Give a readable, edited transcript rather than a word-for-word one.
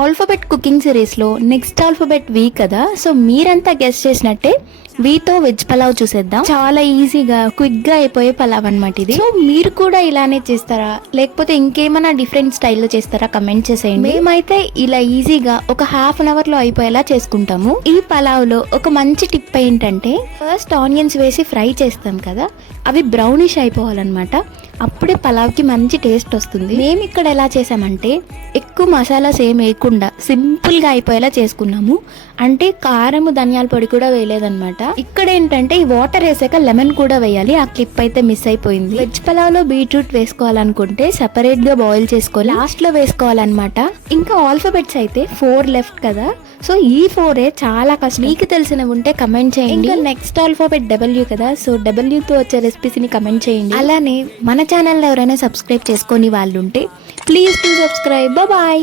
Alphabet cooking సిరీస్లో next alphabet వి కదా, so మీరంతా గెస్ట్ చేసినట్టే వీతో వెజ్ పలావ్ చూసేద్దాం. చాలా ఈజీగా క్విక్ గా అయిపోయే పలావ్ అనమాట ఇది. సో మీరు కూడా ఇలానే చేస్తారా, లేకపోతే ఇంకేమైనా డిఫరెంట్ స్టైల్లో చేస్తారా కమెంట్ చేసేయండి. మేమైతే ఇలా ఈజీగా ఒక హాఫ్ అన్ అవర్ లో అయిపోయేలా చేసుకుంటాము. ఈ పలావ్ లో ఒక మంచి టిప్ ఏంటంటే, ఫస్ట్ ఆనియన్స్ వేసి ఫ్రై చేస్తాం కదా, అవి బ్రౌనిష్ అయిపోవాలన్నమాట. అప్పుడే పలావ్కి మంచి టేస్ట్ వస్తుంది. మేము ఇక్కడ ఎలా చేసామంటే, ఎక్కువ మసాలాస్ ఏం వేయకుండా సింపుల్గా అయిపోయేలా చేసుకున్నాము. అంటే కారము ధనియాల పొడి కూడా వేయలేదన్నమాట. ఇక్కడ ఏంటంటే ఈ వాటర్ వేసాక లెమన్ కూడా వేయాలి, ఆ క్లిప్ అయితే మిస్ అయిపోయింది. వెజ్ పలావ్లో బీట్రూట్ వేసుకోవాలనుకుంటే సెపరేట్గా బాయిల్ చేసుకోవాలి, లాస్ట్లో వేసుకోవాలన్నమాట. ఇంకా ఆల్ఫాబెట్స్ అయితే 4 లెఫ్ట్ కదా, సో ఈ 4 చాలా కష్టం. మీకు తెలిసినవి ఉంటే కమెంట్ చేయండి. నెక్స్ట్ ఆల్ఫాబెట్ డబ్ల్యూ కదా, సో డబ్ల్యూతో వచ్చే రెసిపీస్ని కమెంట్ చేయండి. అలానే మన ఛానల్ ఎవరైనా సబ్స్క్రైబ్ చేసుకొని వాళ్ళు ఉంటే ప్లీజ్ టు సబ్స్క్రైబ్. బాయ్.